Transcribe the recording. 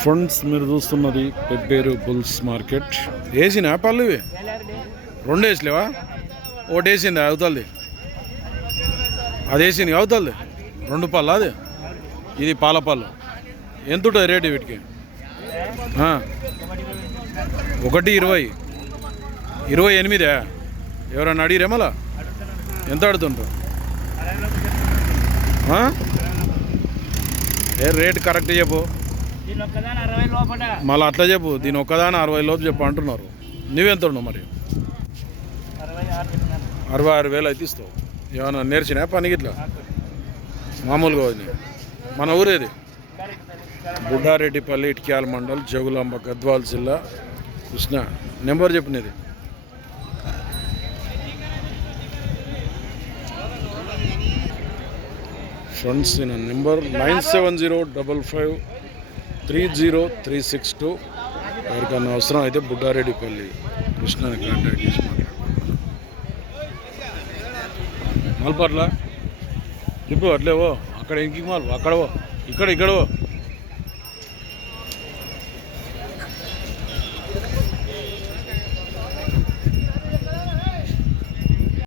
Friends మీరు చూస్తున్నది Pebbair bulls market. వేసినా పళ్ళు ఇవి? రెండు వేసలేవా? ఒకటి వేసింది అవుతుంది అది వేసింది అవుతుంది రెండు పళ్ళు అది? ఇది పాల పళ్ళు. ఎంత ఉంటుంది రేటు వీటికి? ఒకటి ఇరవై. ఇరవై ఎనిమిదే? ఎవరన్నా అడిగిరే మళ్ళా? ఎంత అడుగుతుంటారు ఏ రేట్ కరెక్ట్ చెప్పు. మళ్ళీ అట్లా చెప్పు దీని ఒక్కదాని అరవై లోపు చెప్పు అంటున్నారు. నువ్వెంత ఉన్నావు మరి? అరవై ఆరు వేలు అయితే ఇస్తావు. ఏమన్నా నేర్చినా పనికి ఇట్లా మామూలుగా వదిలి మన ఊరేది బుడ్డారెడ్డిపల్లి ఇటుక్యాల మండల్ జగులాంబ గద్వాల్ జిల్లా. కృష్ణ నెంబర్ చెప్పినది ఫ్రెండ్స్ నా number nine seven zero double five three zero three six two. ఎవరికన్నా అవసరం అయితే బుడ్డారెడ్డిపల్లి కృష్ణని కాంటాక్ట్ చేసి మాట్లాడుకుంటున్నాను మల్పట్ల ఇప్పుడు అట్లేవో అక్కడ ఇంకి మాల్ అక్కడవో ఇక్కడ ఇక్కడవో